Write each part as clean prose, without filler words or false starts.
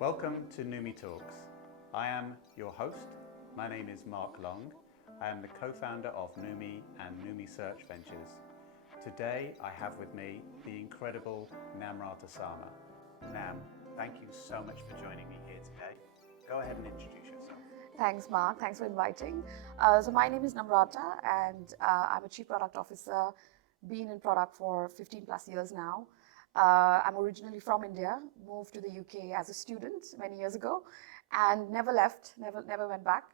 Welcome to Numi Talks. I am your host. My name is Mark Long. I am the co-founder of Numi and Numi Search Ventures. Today I have with me the incredible Namrata Sarmah. Nam, thank you so much for joining me here today. Go ahead and introduce yourself. Thanks, Mark. Thanks for inviting. So my name is Namrata, and I'm a Chief Product Officer, been in product for 15 plus years now. I'm originally from India, moved to the UK as a student many years ago, and never left, never went back.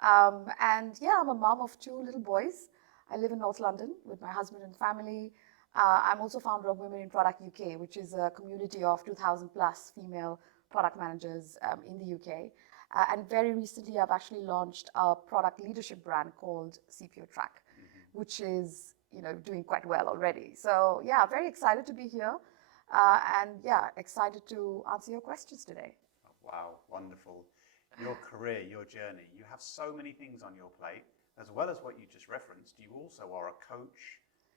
I'm a mom of two little boys. I live in North London with my husband and family. I'm also founder of Women in Product UK, which is a community of 2,000 plus female product managers in the UK. And very recently, I've actually launched a product leadership brand called CPO Track, which is doing quite well already. So yeah, very excited to be here. Excited to answer your questions today. Oh, wow, wonderful. Your career, your journey, you have so many things on your plate, as well as what you just referenced. You also are a coach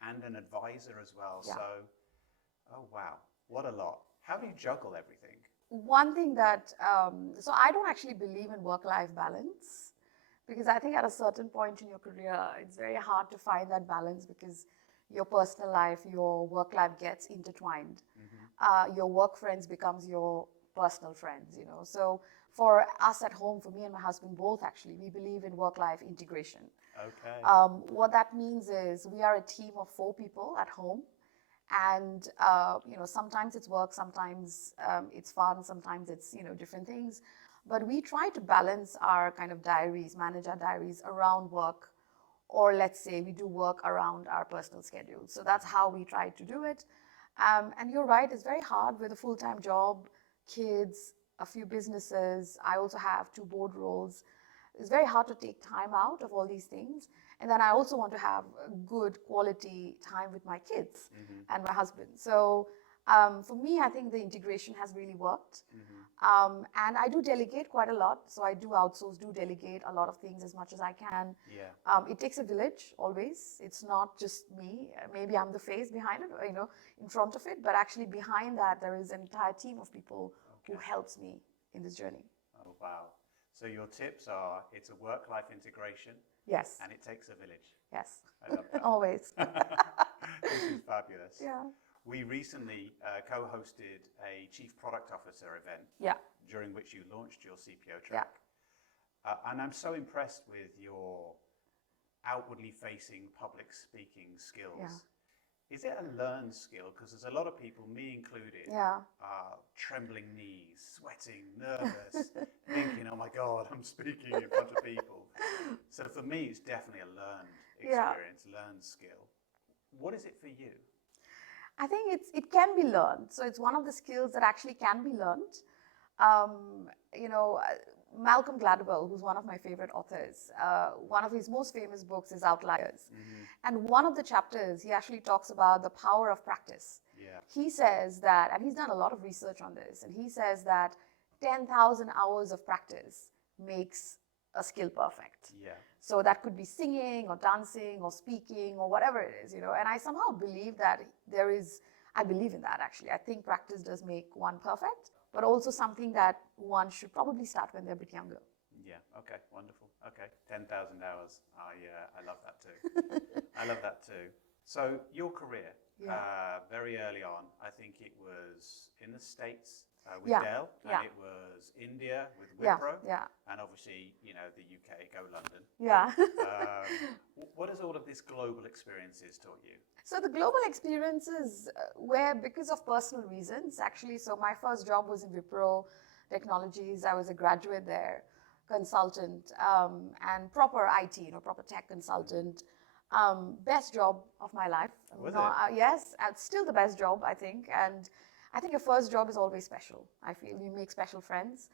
and an advisor as well. Yeah. So, oh wow, what a lot. How do you juggle everything? One thing that, so I don't actually believe in work-life balance, because I think at a certain point in your career, it's very hard to find that balance because your personal life, your work life gets intertwined. Your work friends becomes your personal friends, So for us at home, for me and my husband both actually, we believe in work-life integration. Okay. What that means is we are a team of 4 people at home. And, sometimes it's work, sometimes it's fun, sometimes it's, different things. But we try to balance our kind of diaries, manage our diaries around work, or let's say we do work around our personal schedule. So that's how we try to do it. And you're right, it's very hard with a full-time job, kids, a few businesses. I also have 2 board roles. It's very hard to take time out of all these things. And then I also want to have good quality time with my kids and my husband. So for me, I think the integration has really worked. And I do delegate quite a lot. So I do outsource, do delegate a lot of things as much as I can. Yeah. It takes a village always. It's not just me. Maybe I'm the face behind it, in front of it. But actually behind that, there is an entire team of people who helps me in this journey. Oh, wow. So your tips are, it's a work-life integration. Yes. And it takes a village. Yes. I love that. Always. This is fabulous. Yeah. We recently co-hosted a Chief Product Officer event. Yeah. During which you launched your CPO track. Yeah. And I'm so impressed with your outwardly facing public speaking skills. Yeah. Is it a learned skill? Because there's a lot of people, me included, trembling knees, sweating, nervous, thinking, oh my God, I'm speaking in front of people. So for me, it's definitely a learned experience, learned skill. What is it for you? I think it can be learned. So it's one of the skills that actually can be learned. Malcolm Gladwell, who's one of my favorite authors, one of his most famous books is Outliers. And one of the chapters, he actually talks about the power of practice. Yeah. He says that, and he's done a lot of research on this, and he says that 10,000 hours of practice makes a skill perfect. Yeah. So that could be singing or dancing or speaking or whatever it is, And I somehow believe that I believe in that actually. I think practice does make one perfect, but also something that one should probably start when they're a bit younger. Yeah, okay, wonderful. Okay, 10,000 hours. I love that too. I love that too. So your career, very early on, I think it was in the States with Dell, and it was India with Wipro, and obviously, the UK, go London. Yeah. What has all of this global experiences taught you? So the global experiences were because of personal reasons, actually. So my first job was in Wipro Technologies. I was a graduate there, consultant, and proper IT, proper tech consultant. Best job of my life. Was it? Yes, and still the best job, I think. And I think your first job is always special. I feel you make special friends.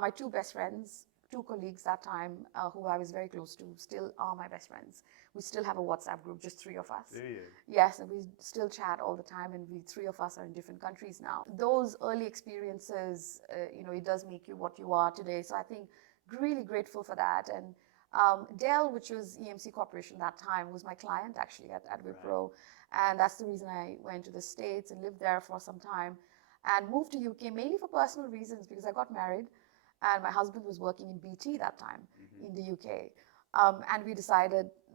My 2 best friends, 2 colleagues that time who I was very close to still are my best friends. We still have a WhatsApp group, just 3 of us. Do you? Yes, and we still chat all the time, and we 3 of us are in different countries now. Those early experiences, it does make you what you are today. So I think really grateful for that. And Dell, which was EMC Corporation that time, was my client actually at Wipro. Right. And that's the reason I went to the States and lived there for some time. and moved to UK mainly for personal reasons because I got married and my husband was working in BT that time in the UK. And we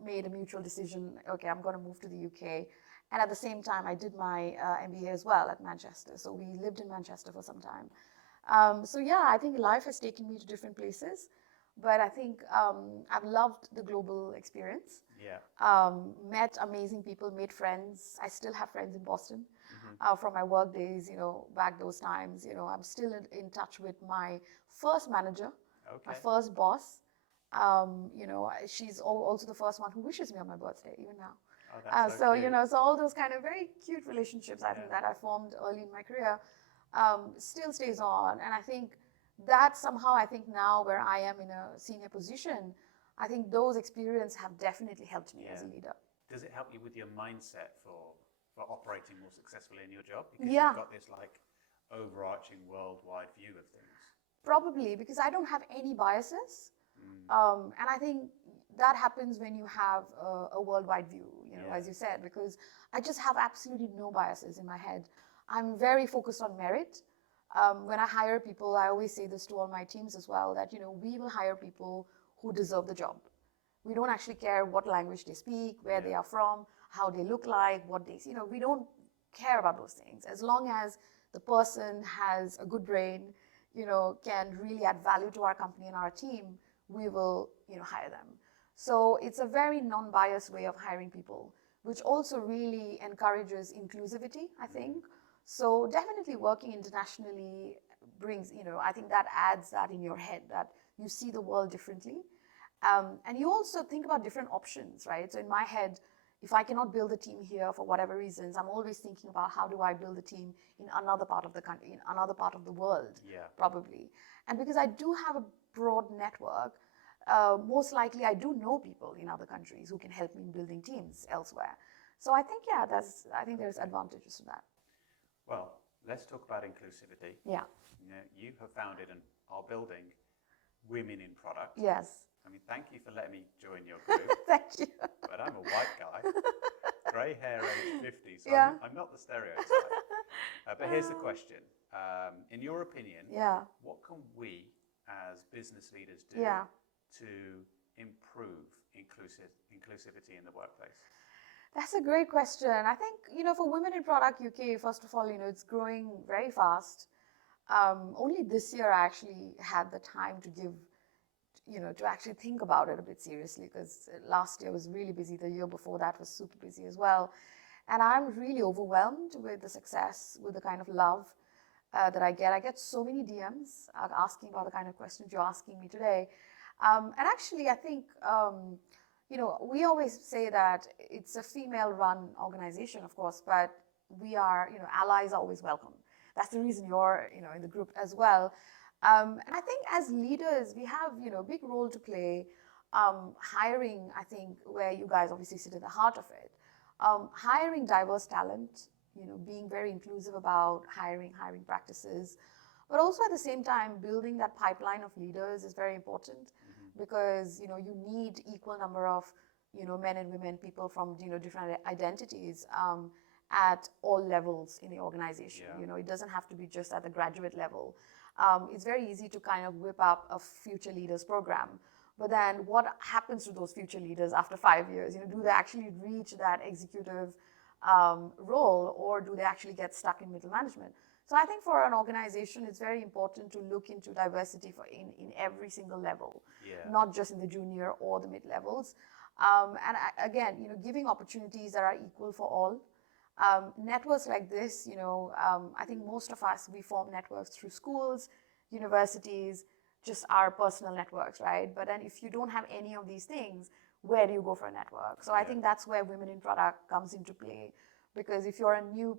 made a mutual decision, okay, I'm going to move to the UK. And at the same time, I did my MBA as well at Manchester. So we lived in Manchester for some time. So yeah, I think life has taken me to different places. But I think I've loved the global experience. Yeah. Met amazing people, made friends. I still have friends in Boston from my work days, back those times. I'm still in touch with my first manager, my first boss. She's also the first one who wishes me on my birthday, even now. Oh, that's so cute. So all those kind of very cute relationships, I think, that I formed early in my career still stays on. And I think that somehow, I think now where I am in a senior position, I think those experiences have definitely helped me as a leader. Does it help you with your mindset for operating more successfully in your job? Because you've got this like overarching worldwide view of things. Probably, because I don't have any biases. And I think that happens when you have a worldwide view, as you said, because I just have absolutely no biases in my head. I'm very focused on merit. When I hire people, I always say this to all my teams as well, that, we will hire people who deserve the job. We don't actually care what language they speak, where they are from, how they look like, what they, we don't care about those things. As long as the person has a good brain, can really add value to our company and our team, we will, hire them. So it's a very non-biased way of hiring people, which also really encourages inclusivity, I think. So definitely working internationally brings, I think that adds that in your head, that you see the world differently. And you also think about different options, right? So in my head, if I cannot build a team here for whatever reasons, I'm always thinking about how do I build a team in another part of the country, in another part of the world, probably. And because I do have a broad network, most likely I do know people in other countries who can help me in building teams elsewhere. So I think, I think there's advantages to that. Well, let's talk about inclusivity. Yeah. You have founded and are building Women in Product. Yes. I mean, thank you for letting me join your group. Thank you. But I'm a white guy, grey hair, age 50, so I'm not the stereotype. But here's the question. In your opinion, what can we as business leaders do to improve inclusivity in the workplace? That's a great question. I think, for Women in Product UK, first of all, it's growing very fast. Only this year I actually had the time to give, to actually think about it a bit seriously, because last year was really busy. The year before that was super busy as well. And I'm really overwhelmed with the success, with the kind of love that I get. I get so many DMs asking about the kind of questions you're asking me today. And actually, I think, we always say that it's a female-run organization, of course, but we are, allies are always welcome. That's the reason you're, in the group as well. And I think as leaders, we have, a big role to play. Hiring, I think, where you guys obviously sit at the heart of it. Hiring diverse talent, being very inclusive about hiring practices, but also at the same time, building that pipeline of leaders is very important. Because you need equal number of men and women, people from different identities at all levels in the organization. It doesn't have to be just at the graduate level. It's very easy to kind of whip up a future leaders program, but then what happens to those future leaders after 5 years? Do they actually reach that executive role, or do they actually get stuck in middle management? So I think for an organization, it's very important to look into diversity in every single level, not just in the junior or the mid levels. And again, giving opportunities that are equal for all. Networks like this, I think most of us, we form networks through schools, universities, just our personal networks, right? But then if you don't have any of these things, where do you go for a network? So I think that's where Women in Product comes into play. Because if you're a new,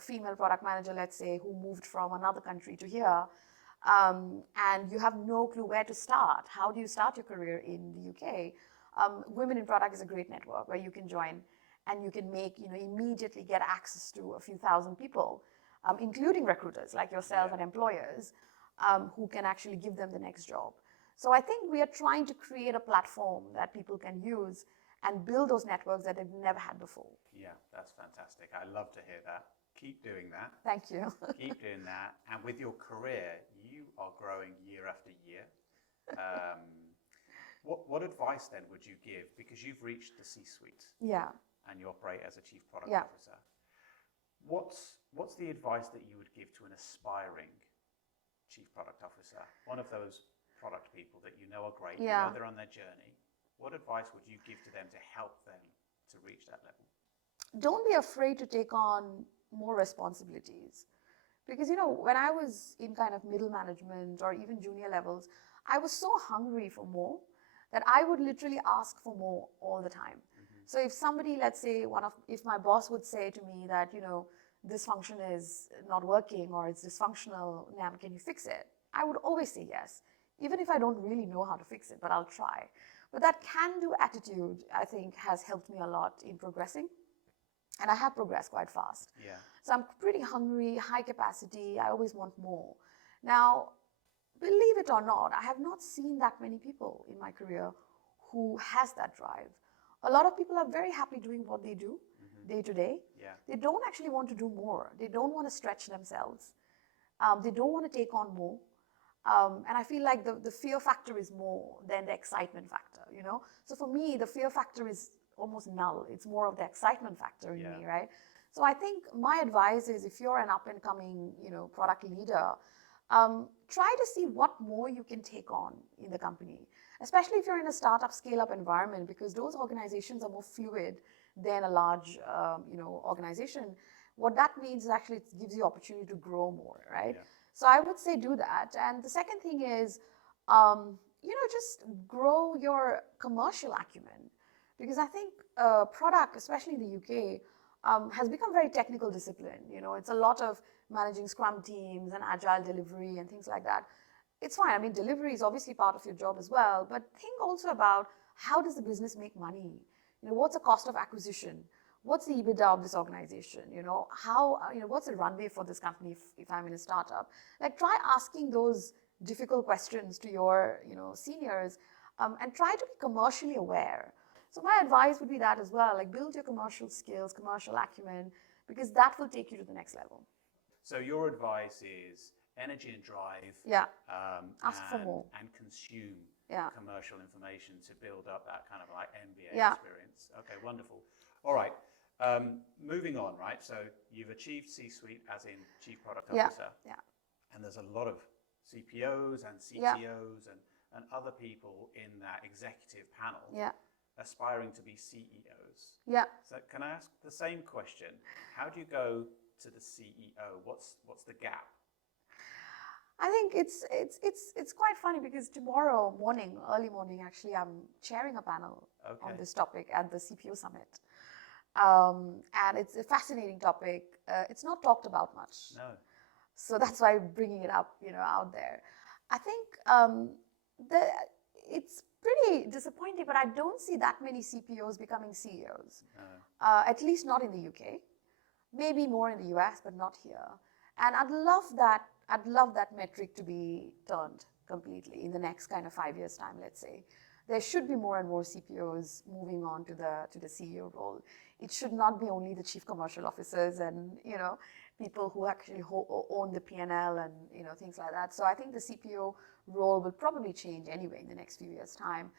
female product manager, let's say, who moved from another country to here, and you have no clue where to start, how do you start your career in the UK? Women in Product is a great network where you can join and you can make, immediately get access to a few thousand people, including recruiters like yourself and employers, who can actually give them the next job. So I think we are trying to create a platform that people can use and build those networks that they've never had before. Yeah, that's fantastic. I love to hear that. Keep doing that. Thank you. Keep doing that. And with your career, you are growing year after year. What advice then would you give? Because you've reached the C-suite Yeah. and you operate as a chief product Yeah. officer. What's the advice that you would give to an aspiring chief product officer? One of those product people that you know are great, you know they're on their journey. What advice would you give to them to help them to reach that level? Don't be afraid to take on more responsibilities. Because, when I was in kind of middle management or even junior levels, I was so hungry for more that I would literally ask for more all the time. Mm-hmm. So if somebody, let's say, if my boss would say to me that, this function is not working or it's dysfunctional, Nam, can you fix it? I would always say yes, even if I don't really know how to fix it, but I'll try. But that can-do attitude, I think, has helped me a lot in progressing. And I have progressed quite fast. Yeah. So I'm pretty hungry, high capacity. I always want more. Now, believe it or not, I have not seen that many people in my career who has that drive. A lot of people are very happy doing what they do day to day. Yeah. They don't actually want to do more. They don't want to stretch themselves. They don't want to take on more. And I feel like the fear factor is more than the excitement factor, So for me, the fear factor is almost null. It's more of the excitement factor in me, right? So I think my advice is if you're an up-and-coming, product leader, try to see what more you can take on in the company, especially if you're in a startup scale-up environment, because those organizations are more fluid than a large, organization. What that means is actually it gives you opportunity to grow more, right? Yeah. So I would say do that. And the second thing is, just grow your commercial acumen. Because I think product, especially in the UK, has become very technical discipline. It's a lot of managing Scrum teams and agile delivery and things like that. It's fine. I mean, delivery is obviously part of your job as well, but think also about how does the business make money? What's the cost of acquisition? What's the EBITDA of this organization? What's the runway for this company if I'm in a startup? Like, try asking those difficult questions to your, seniors, and try to be commercially aware. So my advice would be that as well, like build your commercial skills, commercial acumen, because that will take you to the next level. So your advice is energy and drive. Yeah. Ask for more. And consume commercial information to build up that kind of like MBA experience. Okay, wonderful. All right. Moving on, right? So you've achieved C-suite as in Chief Product Officer. Yeah. And there's a lot of CPOs and CTOs and other people in that executive panel aspiring to be CEOs. Yeah. So can I ask the same question? How do you go to the CEO? What's the gap? I think it's quite funny because tomorrow morning, early morning, actually, I'm chairing a panel on this topic at the CPO Summit. And it's a fascinating topic. It's not talked about much. No. So that's why I'm bringing it up, out there. I think it's pretty disappointing, but I don't see that many CPOs becoming CEOs. No. At least not in the UK. Maybe more in the US, but not here. And I'd love that metric to be turned completely in the next kind of 5 years' time, let's say. There should be more and more CPOs moving on to the CEO role. It should not be only the chief commercial officers and, people who actually own the P&L and, things like that. So I think the CPO role will probably change anyway in the next few years' time.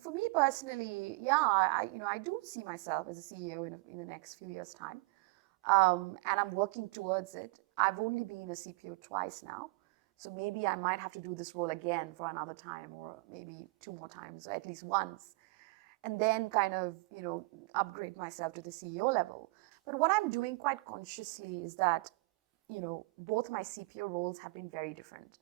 For me personally, I do see myself as a CEO in the next few years' time. And I'm working towards it. I've only been a CPO twice now. So maybe I might have to do this role again for another time, or maybe 2 more times, or at least once. And then kind of, upgrade myself to the CEO level. But what I'm doing quite consciously is that, both my CPO roles have been very different.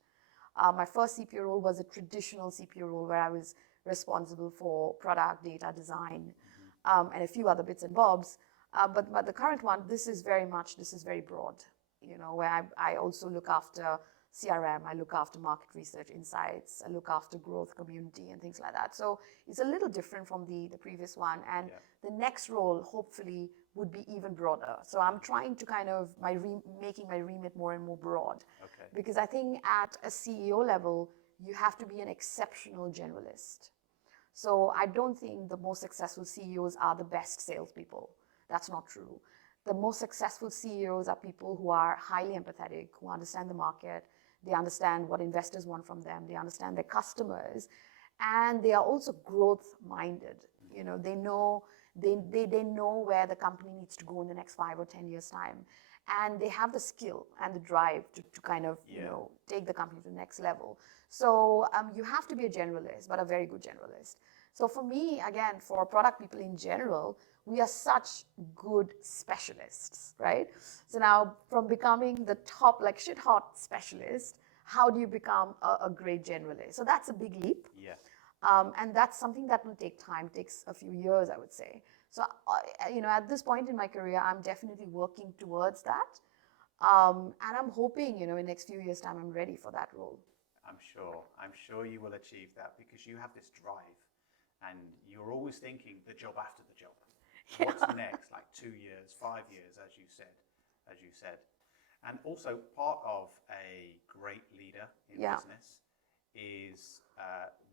My first CPO role was a traditional CPO role where I was responsible for product, data, design, and a few other bits and bobs. But the current one, this is very broad, where I also look after CRM, I look after market research insights, I look after growth community and things like that. So it's a little different from the previous one. And the next role, hopefully, would be even broader. So I'm trying to kind of making my remit more and more broad. Okay. Because I think at a CEO level, you have to be an exceptional generalist. So I don't think the most successful CEOs are the best salespeople. That's not true. The most successful CEOs are people who are highly empathetic, who understand the market, they understand what investors want from them, they understand their customers, and they are also growth minded. You know, they know where the company needs to go in the next 5 or 10 years time, and they have the skill and the drive to kind of you know, take the company to the next level. So you have to be a generalist, but a very good generalist. So for me, again, for product people in general, we are such good specialists, right? So now, from becoming the top, like shit hot specialist, how do you become a great generalist? So that's a big leap. Yeah. And that's something that will take time, takes a few years, I would say. So, you know, at this point in my career, I'm definitely working towards that. And I'm hoping, you know, in the next few years' time, I'm ready for that role. I'm sure you will achieve that, because you have this drive and you're always thinking the job after the job. Yeah. What's next? Like 2 years, 5 years, as you said. And also part of a great leader in business is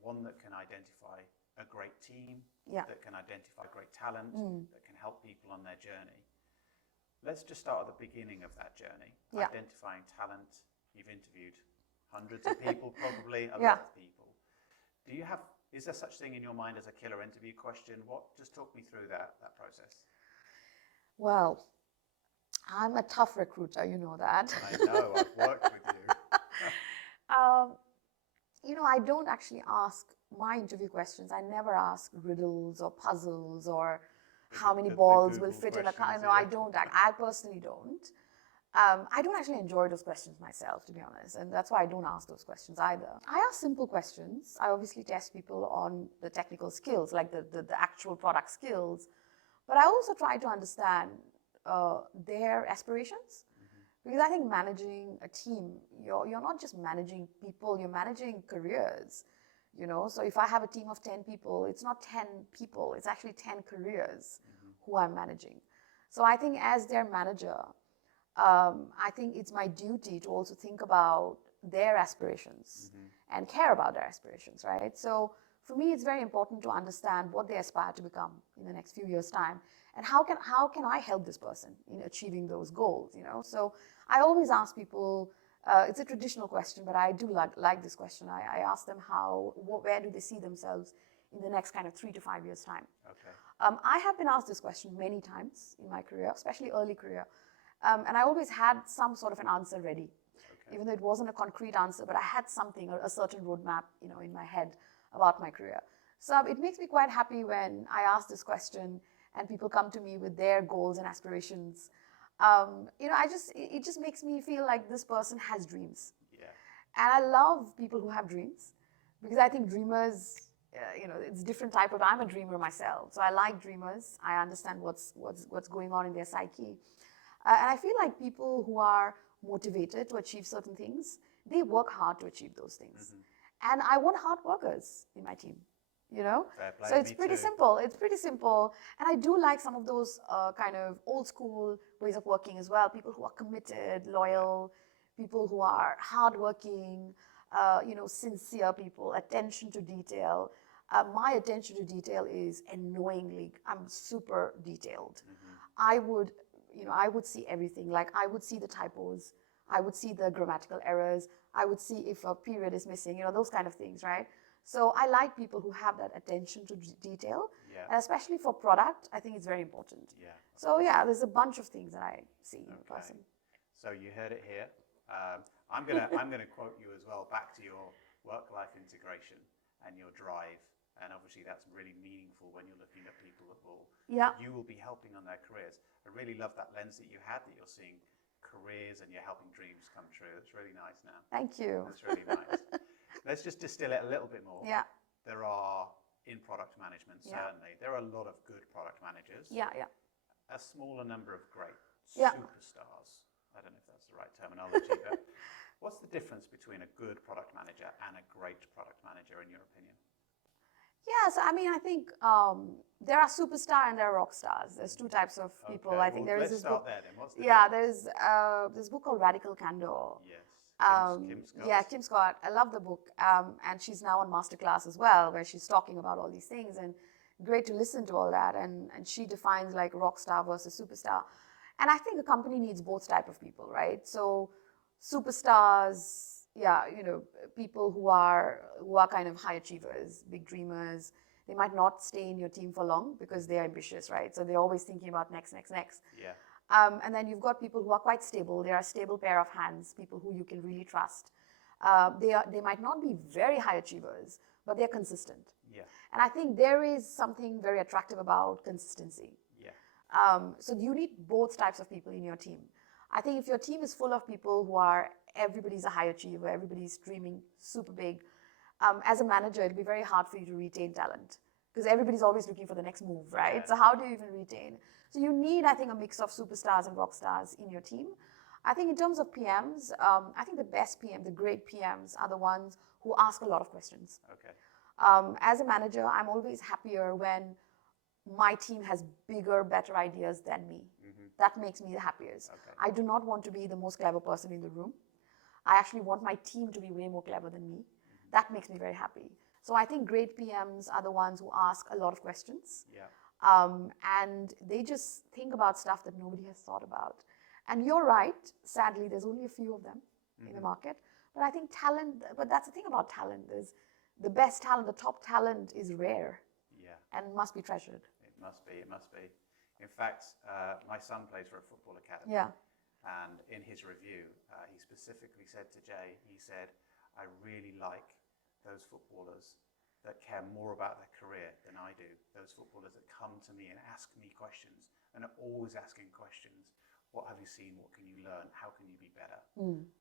one that can identify a great team, that can identify great talent, that can help people on their journey. Let's just start at the beginning of that journey, identifying talent. You've interviewed hundreds of people, probably a lot of people. Is there such thing in your mind as a killer interview question? Just talk me through that process. Well, I'm a tough recruiter, you know that. I know, I've worked with you. You know, I don't actually ask my interview questions. I never ask riddles or puzzles or how many balls will fit in a car. No, I don't. I personally don't. I don't actually enjoy those questions myself, to be honest, and that's why I don't ask those questions either. I ask simple questions. I obviously test people on the technical skills, like the actual product skills, but I also try to understand their aspirations. Because I think managing a team, you're not just managing people, you're managing careers. You know, so if I have a team of 10 people, it's not 10 people, it's actually 10 careers who I'm managing. So I think as their manager, I think it's my duty to also think about their aspirations and care about their aspirations, right? So for me, it's very important to understand what they aspire to become in the next few years' time, and how can I help this person in achieving those goals, you know? So I always ask people, it's a traditional question, but I do like this question. I ask them where do they see themselves in the next kind of 3 to 5 years' time. Okay. I have been asked this question many times in my career, especially early career. And I always had some sort of an answer ready, even though it wasn't a concrete answer, but I had something, a certain roadmap, you know, in my head about my career. So it makes me quite happy when I ask this question and people come to me with their goals and aspirations. You know, it just makes me feel like this person has dreams. Yeah. And I love people who have dreams, because I think dreamers, you know, it's different type of. I'm a dreamer myself, so I like dreamers. I understand what's going on in their psyche. And I feel like people who are motivated to achieve certain things, they work hard to achieve those things. And I want hard workers in my team, you know? Fair play, so it's me pretty too. simple. It's pretty simple. And I do like some of those kind of old school ways of working as well. People who are committed, loyal, people who are hardworking, you know, sincere people, attention to detail. My attention to detail is annoyingly, I'm super detailed. I would see everything. Like, I would see the typos, I would see the grammatical errors, I would see if a period is missing, you know, those kind of things, right? So I like people who have that attention to detail, and especially for product, I think it's very important. Yeah. So yeah, there's a bunch of things that I see in a person. So you heard it here. I'm gonna quote you as well, back to your work-life integration and your drive. And obviously that's really meaningful when you're looking at people that you will be helping on their careers. I really love that lens that you had, that you're seeing careers and you're helping dreams come true. It's really nice now. Thank you. That's really nice. Let's just distill it a little bit more. Yeah. There are, in product management, certainly, there are a lot of good product managers. Yeah. A smaller number of great Yeah. superstars. I don't know if that's the right terminology, but what's the difference between a good product manager and a great product manager, in your opinion? Yeah, so I mean, I think there are superstar and there are rock stars. There's two types of people. I think there is this book. There then. What's the difference? There's this book called Radical Candor. Yes. Kim Scott. Yeah, Kim Scott. I love the book, and she's now on masterclass as well, where she's talking about all these things, and great to listen to all that. And she defines like rock star versus superstar. And I think a company needs both type of people, right? So superstars, yeah, people who are kind of high achievers, big dreamers. They might not stay in your team for long because they're ambitious, right? So they're always thinking about next. Yeah. And then you've got people who are quite stable. They are a stable pair of hands, people who you can really trust. They might not be very high achievers, but they're consistent. Yeah. And I think there is something very attractive about consistency. Yeah. So you need both types of people in your team. I think if your team is full of people who are, everybody's a high achiever, everybody's dreaming super big, as a manager, it'll be very hard for you to retain talent because everybody's always looking for the next move, right? Yeah. So how do you even retain? So you need, I think, a mix of superstars and rock stars in your team. I think in terms of PMs, I think the best PM, the great PMs are the ones who ask a lot of questions. Okay. As a manager, I'm always happier when my team has bigger, better ideas than me. Mm-hmm. That makes me the happiest. Okay. I do not want to be the most clever person in the room. I actually want my team to be way more clever than me. Mm-hmm. That makes me very happy. So I think great PMs are the ones who ask a lot of questions. Yeah. And they just think about stuff that nobody has thought about. And you're right, sadly, there's only a few of them in the market. But I think talent, but that's the thing about talent, is the best talent, the top talent is rare. Yeah. And must be treasured. It must be. In fact, my son plays for a football academy. Yeah. And in his review, he specifically said to Jay, he said, I really like those footballers that care more about their career than I do. Those footballers that come to me and ask me questions and are always asking questions. What have you seen? What can you learn? How can you be better?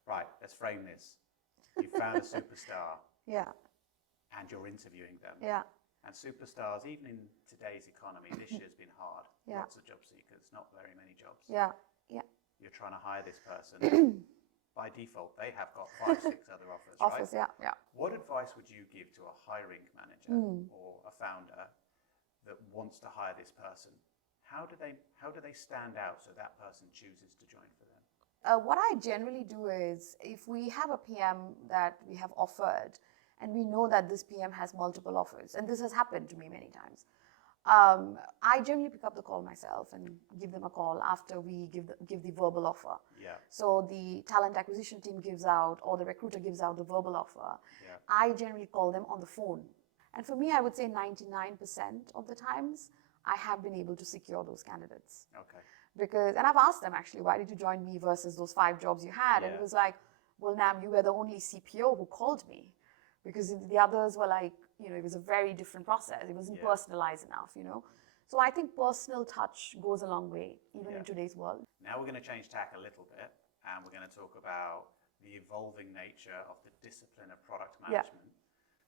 Right, let's frame this. You found a superstar. Yeah. And you're interviewing them. Yeah. And superstars, even in today's economy, this year's been hard. Yeah. Lots of job seekers, not very many jobs. Yeah. Yeah. You're trying to hire this person. By default, they have got 5, 6 other offers, right? Yeah, yeah. What advice would you give to a hiring manager or a founder that wants to hire this person? How do they stand out so that person chooses to join for them? What I generally do is, if we have a PM that we have offered, and we know that this PM has multiple offers, and this has happened to me many times, I generally pick up the call myself and give them a call after we give the verbal offer. Yeah. So the talent acquisition team gives out, or the recruiter gives out the verbal offer. Yeah. I generally call them on the phone. And for me, I would say 99% of the times, I have been able to secure those candidates. Okay. Because, and I've asked them actually, why did you join me versus those 5 jobs you had? Yeah. And it was like, well, Nam, you were the only CPO who called me. Because the others were like, it was a very different process. It wasn't personalized enough, So I think personal touch goes a long way, even in today's world. Now we're going to change tack a little bit, and we're going to talk about the evolving nature of the discipline of product management.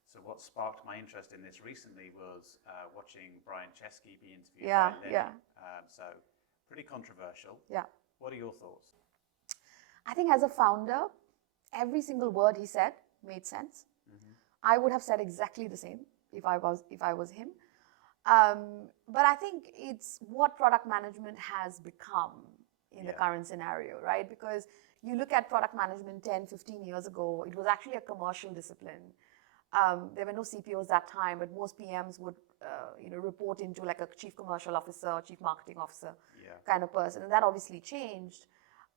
So what sparked my interest in this recently was watching Brian Chesky be interviewed by Lenny. So pretty controversial. Yeah. What are your thoughts? I think as a founder, every single word he said made sense. I would have said exactly the same if I was him. But I think it's what product management has become in the current scenario, right? Because you look at product management 10, 15 years ago, it was actually a commercial discipline. There were no CPOs that time, but most PMs would report into like a chief commercial officer or chief marketing officer kind of person. And that obviously changed.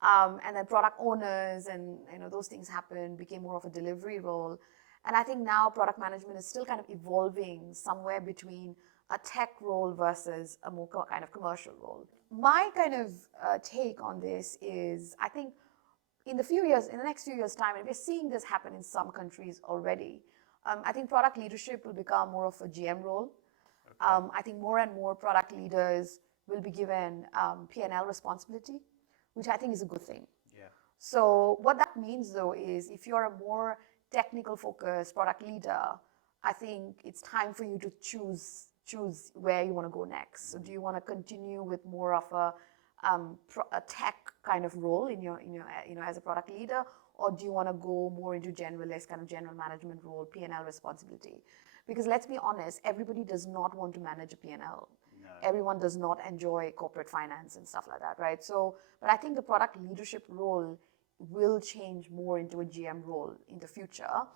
And then product owners and those things happened, became more of a delivery role. And I think now product management is still kind of evolving somewhere between a tech role versus a more kind of commercial role. My kind of take on this is, I think in the next few years' time, and we're seeing this happen in some countries already, I think product leadership will become more of a GM role. Okay. I think more and more product leaders will be given P&L responsibility, which I think is a good thing. Yeah. So what that means though is, if you're a more technical focused product leader, I think it's time for you to choose where you want to go next. So do you want to continue with more of a tech kind of role in your as a product leader, or do you want to go more into generalist kind of general management role, P&L responsibility? Because let's be honest, everybody does not want to manage a P&L. No. Everyone does not enjoy corporate finance and stuff like that, right? So, but I think the product leadership role will change more into a GM role in the future,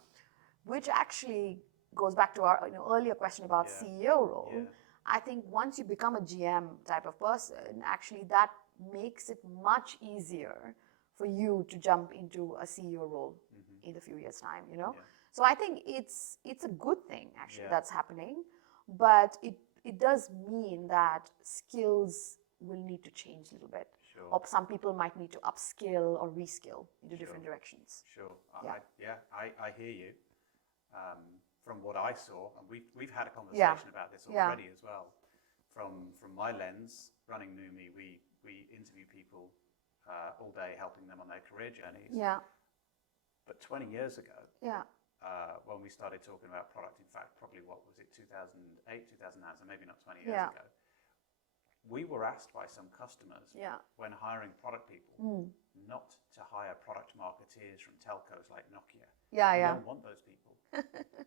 which actually goes back to our earlier question about CEO role. Yeah. I think once you become a GM type of person, actually that makes it much easier for you to jump into a CEO role in a few years' time, you know? Yeah. So I think it's a good thing, actually, Yeah. that's happening. But it does mean that skills will need to change a little bit. Sure. Or some people might need to upskill or reskill into Sure. different directions. Sure. Yeah. I hear you. From what I saw, and we've had a Yeah. conversation about this Yeah. already as well. From my lens, running Numi, we interview people all day, helping them on their career journeys. Yeah. But 20 years ago, Yeah. when we started talking about product, in fact, probably what was it, 2008, 2009, so maybe not 20 years Yeah. ago, we were asked by some customers Yeah. when hiring product people not to hire product marketeers from telcos like Nokia. Yeah. We Yeah. don't want those people.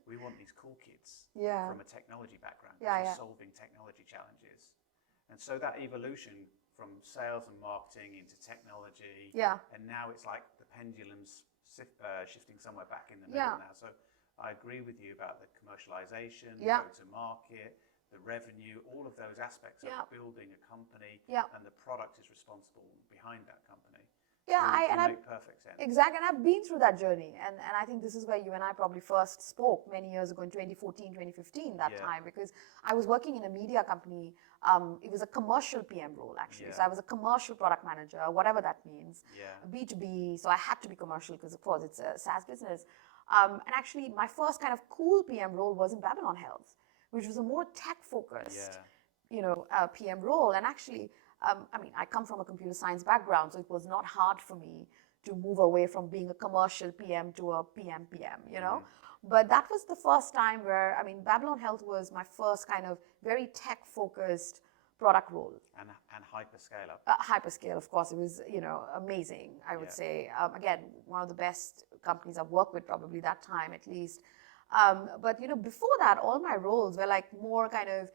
We want these cool kids Yeah. from a technology background Yeah, who are yeah. solving technology challenges. And so that evolution from sales and marketing into technology, Yeah. and now it's like the pendulum's shifting somewhere back in the Yeah. middle now. So I agree with you about the commercialization, Yeah. go-to-market, the revenue, all of those aspects Yeah. of building a company, Yeah. and the product is responsible behind that company. Yeah, Will make perfect sense. exactly, and I've been through that journey, and I think this is where you and I probably first spoke many years ago in 2014, 2015, that Yeah. time, because I was working in a media company. It was a commercial PM role, actually. Yeah. So I was a commercial product manager, whatever that means. Yeah. B2B, so I had to be commercial because, of course, it's a SaaS business. And actually, my first kind of cool PM role was in Babylon Health, which was a more tech-focused, PM role. And actually, I come from a computer science background, so it was not hard for me to move away from being a commercial PM to a PM, you know. But that was the first time where, Babylon Health was my first kind of very tech-focused product role. And hyperscaler. Hyperscale, of course, it was, amazing, I would Yeah. say. Again, one of the best companies I've worked with, probably that time at least. But, before that, all my roles were like more kind of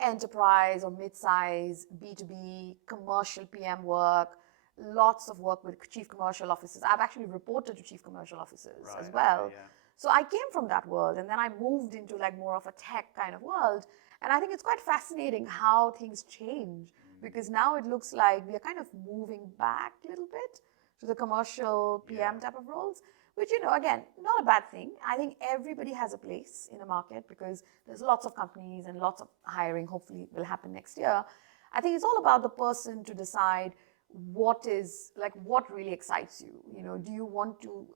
enterprise or mid-size, B2B, commercial PM work, lots of work with chief commercial officers. I've actually reported to chief commercial officers as Right, well. okay, yeah. So I came from that world, and then I moved into like more of a tech kind of world. And I think it's quite fascinating how things change, because now it looks like we are kind of moving back a little bit to the commercial PM Yeah. type of roles, which, again, not a bad thing. I think everybody has a place in the market because there's lots of companies and lots of hiring hopefully will happen next year. I think it's all about the person to decide what really excites you. Do you want to,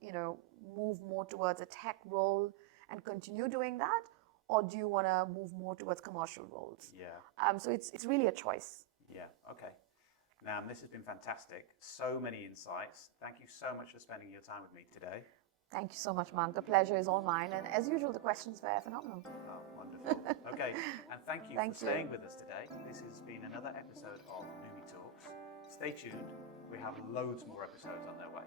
move more towards a tech role and continue doing that? Or do you want to move more towards commercial roles? Yeah. So it's really a choice. Yeah, okay. Now, this has been fantastic. So many insights. Thank you so much for spending your time with me today. Thank you so much, Mark. The pleasure is all mine. And as usual, the questions were phenomenal. Oh, wonderful. Okay, and thank you for staying with us today. This has been another episode of Numi Talks. Stay tuned. We have loads more episodes on their way.